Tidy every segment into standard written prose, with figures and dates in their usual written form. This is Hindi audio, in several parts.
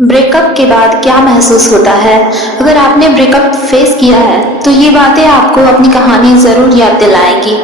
ब्रेकअप के बाद क्या महसूस होता है? अगर आपने ब्रेकअप फेस किया है तो ये बातें आपको अपनी कहानी ज़रूर याद दिलाएंगी।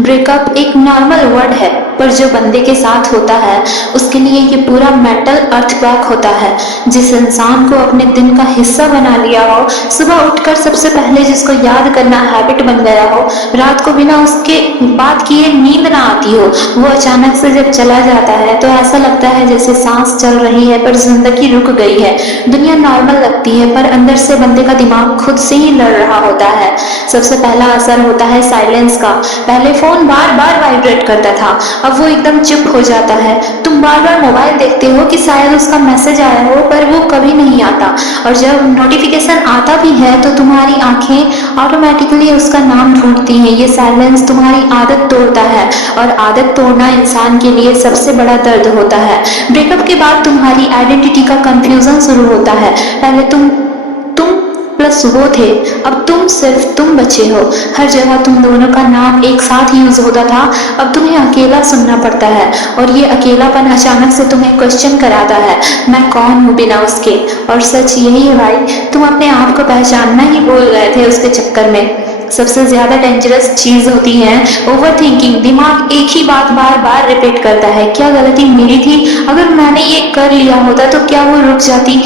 ब्रेकअप एक नॉर्मल वर्ड है, पर जो बंदे के साथ होता है उसके लिए ये पूरा मेंटल अर्थक्वेक होता है। जिस इंसान को अपने दिन का हिस्सा बना लिया हो, सुबह उठकर सबसे पहले जिसको याद करना हैबिट बन गया हो, रात को बिना उसके बात किए नींद ना आती हो, वो अचानक से जब चला जाता है तो ऐसा लगता है जैसे सांस चल रही है पर जिंदगी रुक गई है। दुनिया नॉर्मल लगती है पर अंदर से बंदे का दिमाग खुद से ही लड़ रहा होता है। सबसे पहला असर होता है साइलेंस का। पहले फोन बार बार वाइब्रेट करता था, अब वो एकदम चुप हो जाता है। तुम बार बार मोबाइल देखते हो कि शायद उसका मैसेज आया हो, पर वो कभी नहीं आता। और जब नोटिफिकेशन आता भी है तो तुम्हारी आंखें ऑटोमेटिकली उसका नाम ढूंढती हैं। ये साइलेंस तुम्हारी आदत तोड़ता है, और आदत तोड़ना इंसान के लिए सबसे बड़ा दर्द होता है। ब्रेकअप के बाद तुम्हारी आइडेंटिटी का कंफ्यूजन शुरू होता है। पहले तुम प्लस वो थे, अब तुम सिर्फ तुम बचे हो। हर जगह तुम दोनों का नाम एक साथ यूज होता था, अब तुम्हें अकेला सुनना पड़ता है। और ये अकेलापन अचानक से तुम्हें क्वेश्चन कराता है, मैं कौन हूँ बिना उसके। और सच यही है भाई, तुम अपने आप को पहचानना ही भूल गए थे उसके चक्कर में। सबसे ज्यादा डेंजरस चीज होती है ओवर थिंकिंग। दिमाग एक ही बात बार बार रिपीट करता है, क्या गलती मेरी थी? अगर मैंने ये कर लिया होता तो क्या वो रुक जाती?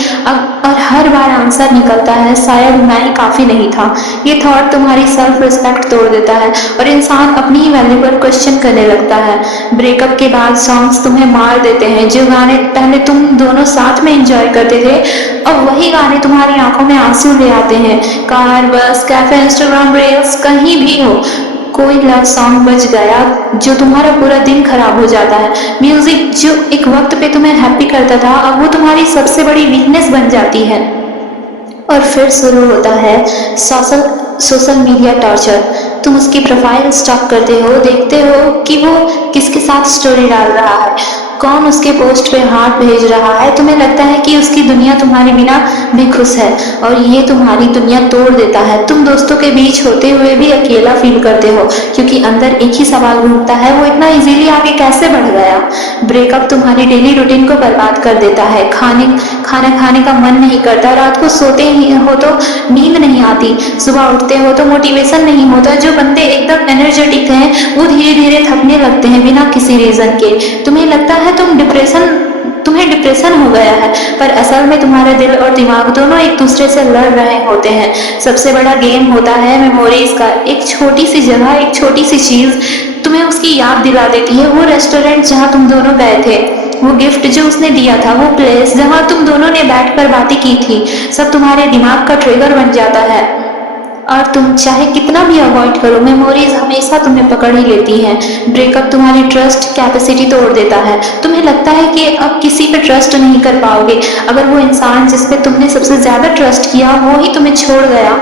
और हर बार आंसर निकलता है, शायद मैं ही काफी नहीं था। ये थॉट तुम्हारी सेल्फ रिस्पेक्ट तोड़ देता है और इंसान अपनी ही वैल्यू पर क्वेश्चन करने लगता है। ब्रेकअप के बाद सॉन्ग्स तुम्हें मार देते हैं। जो गाने पहले तुम दोनों साथ में एंजॉय करते थे, अब वही गाने तुम्हारी आंखों में आंसू ले आते हैं। कार, बस, कैफे, इंस्टाग्राम रील्स, कहीं भी हो, कोई लव सॉन्ग बज गया जो तुम्हारा पूरा दिन खराब हो जाता है। म्यूजिक जो एक वक्त पे तुम्हें हैप्पी करता था, अब वो तुम्हारी सबसे बड़ी वीकनेस बन जाती है। और फिर शुरू होता है सोशल मीडिया टॉर्चर। तुम उसकी प्रोफाइल स्टॉक करते हो, देखते हो कि वो किसके साथ स्टोरी डाल रहा है, कौन उसके पोस्ट पे हार्ट भेज रहा है। तुम्हें लगता है कि उसकी दुनिया तुम्हारे बिना भी खुश है, और ये तुम्हारी दुनिया तोड़ देता है। तुम दोस्तों के बीच होते हुए भी अकेला फील करते हो, क्योंकि अंदर एक ही सवाल घूमता है, वो इतना इजीली आगे कैसे बढ़ गया। ब्रेकअप तुम्हारी डेली रूटीन को बर्बाद कर देता है। खाना खाने का मन नहीं करता, रात को सोते ही हो तो नींद नहीं आती, सुबह उठते हो तो मोटिवेशन नहीं होता। जो बंदे एकदम एनर्जेटिक हैं वो धीरे धीरे थकने लगते हैं बिना किसी रीजन के। तुम्हें लगता है तुम्हें डिप्रेशन हो गया है, पर असल में तुम्हारे दिल और दिमाग दोनों एक दूसरे से लड़ रहे होते हैं। सबसे बड़ा गेम होता है मेमोरीज का। एक छोटी सी जगह, एक छोटी सी चीज तुम्हें उसकी याद दिला देती है। वो रेस्टोरेंट जहाँ तुम दोनों गए थे, वो गिफ्ट जो उसने दिया था, वो प्लेस जहाँ तुम दोनों ने बैठकर बातें की थी, सब तुम्हारे दिमाग का ट्रिगर बन जाता है। और तुम चाहे कितना भी अवॉइड करो, मेमोरीज हमेशा तुम्हें पकड़ ही लेती हैं। ब्रेकअप तुम्हारी ट्रस्ट कैपेसिटी तोड़ देता है। तुम्हें लगता है कि अब किसी पे ट्रस्ट नहीं कर पाओगे। अगर वो इंसान जिस पे तुमने सबसे ज्यादा ट्रस्ट किया वो ही तुम्हें छोड़ गया,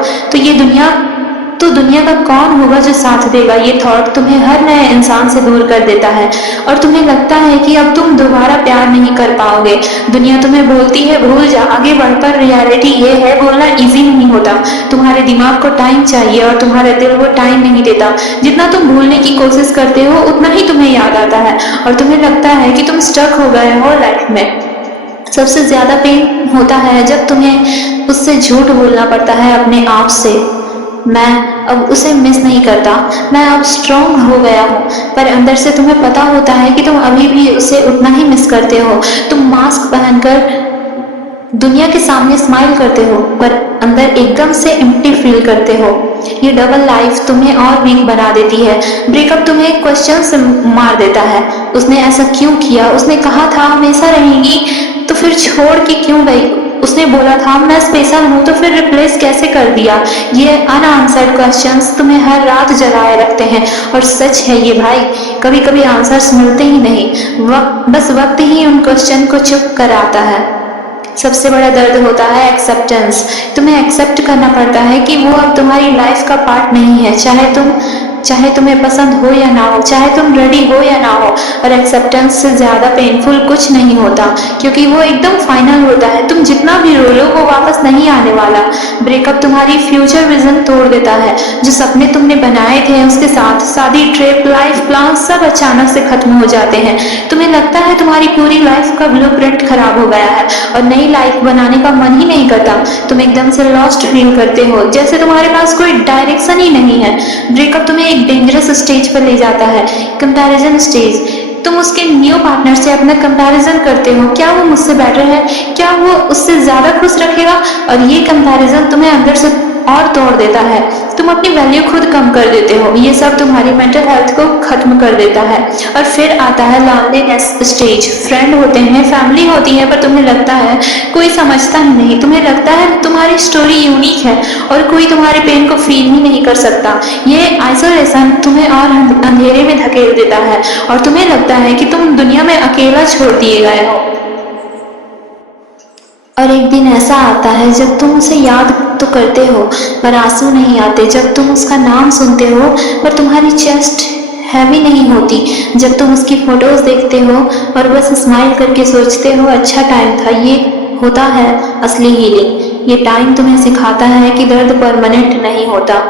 तो दुनिया का कौन होगा जो साथ देगा। ये थॉट तुम्हें हर नए इंसान से दूर कर देता है, और तुम्हें लगता है कि अब तुम दोबारा प्यार नहीं कर पाओगे। दुनिया तुम्हें बोलती है भूल जा, आगे बढ़, पर रियलिटी ये है बोलना इजी नहीं होता। तुम्हारे दिमाग को टाइम चाहिए और तुम्हारा दिल वो टाइम नहीं देता। जितना तुम भूलने की कोशिश करते हो उतना ही तुम्हें याद आता है, और तुम्हें लगता है कि तुम स्टक हो गए हो लाइफ में। सबसे ज्यादा पेन होता है जब तुम्हें उससे झूठ बोलना पड़ता है अपने आप से। मैं अब उसे मिस नहीं करता, मैं अब स्ट्रॉन्ग हो गया हूँ, पर अंदर से तुम्हें पता होता है कि तुम अभी भी उसे उतना ही मिस करते हो। तुम मास्क पहनकर दुनिया के सामने स्माइल करते हो, पर अंदर एकदम से एम्प्टी फील करते हो। ये डबल लाइफ तुम्हें और वीक बना देती है। ब्रेकअप तुम्हें क्वेश्चन से मार देता है। उसने ऐसा क्यों किया? उसने कहा था हमेशा रहेंगी, तो फिर छोड़ के क्यों गई? उसने बोला था मैं स्पेशल हूँ, तो फिर रिप्लेस कैसे कर दिया? ये अनआंसर्ड क्वेश्चंस तुम्हें हर रात जगाए रखते हैं। और सच है ये भाई, कभी कभी आंसर्स मिलते ही नहीं, बस वक्त ही उन क्वेश्चन को चुप कराता है। सबसे बड़ा दर्द होता है एक्सेप्टेंस। तुम्हें एक्सेप्ट करना पड़ता है कि वो अब तुम्हारी लाइफ का पार्ट नहीं है, चाहे तुम चाहे तुम्हें पसंद हो या ना हो, चाहे तुम रेडी हो या ना हो। और एक्सेप्टेंस से ज्यादा पेनफुल कुछ नहीं होता, क्योंकि वो एकदम फाइनल होता है। तुम जितना भी रो लो वो वापस नहीं आने वाला। ब्रेकअप तुम्हारी फ्यूचर विजन तोड़ देता है। जो सपने तुमने बनाए थे उसके साथ, शादी, ट्रिप, लाइफ प्लान सब अचानक से खत्म हो जाते हैं। तुम्हें लगता है तुम्हारी पूरी लाइफ का ब्लूप्रिंट खराब हो गया है और नई लाइफ बनाने का मन ही नहीं करता। तुम एकदम से लॉस्ट फील करते हो, जैसे तुम्हारे पास कोई डायरेक्शन ही नहीं है। ब्रेकअप तुम्हें एक डेंजरस स्टेज पर ले जाता है, कंपैरिजन स्टेज। तुम उसके न्यू पार्टनर से अपना कंपैरिजन करते हो, क्या वो मुझसे बेटर है, क्या वो उससे ज्यादा खुश रखेगा। और ये कंपैरिजन तुम्हें अंदर से और तोड़ देता है। तुम अपनी वैल्यू खुद कम कर देते हो। ये सब तुम्हारी मेंटल हेल्थ को खत्म कर देता है। और फिर आता है लॉनलीनेस स्टेज। फ्रेंड होते हैं, फैमिली होती है, पर तुम्हें लगता है कोई समझता ही नहीं। तुम्हें लगता है तुम्हारी स्टोरी यूनिक है और कोई तुम्हारे पेन को फील ही नहीं कर सकता। ये आइसोलेशन तुम्हें और अंधेरे में धकेल देता है और तुम्हें लगता है कि तुम दुनिया में अकेला छोड़ दिए गए हो। और एक दिन ऐसा आता है जब तुम उसे याद तो करते हो पर आंसू नहीं आते। जब तुम उसका नाम सुनते हो पर तुम्हारी चेस्ट हैवी नहीं होती। जब तुम उसकी फोटोज देखते हो और बस स्माइल करके सोचते हो अच्छा टाइम था। ये होता है असली हीलिंग। ये टाइम तुम्हें सिखाता है कि दर्द परमानेंट नहीं होता।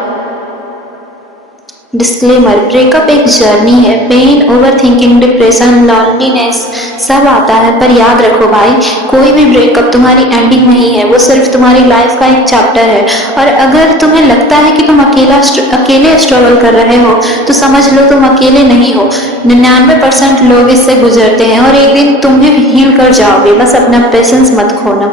डिस्क्लेमर, ब्रेकअप एक जर्नी है। पेन, ओवरथिंकिंग, डिप्रेशन, लॉनलीनेस सब आता है, पर याद रखो भाई, कोई भी ब्रेकअप तुम्हारी एंडिंग नहीं है। वो सिर्फ तुम्हारी लाइफ का एक चैप्टर है। और अगर तुम्हें लगता है कि तुम अकेले स्ट्रगल कर रहे हो तो समझ लो तुम अकेले नहीं हो। 99% लोग इससे गुजरते हैं और एक दिन तुम भी हील कर जाओगे। बस अपना पेशेंस मत खोना।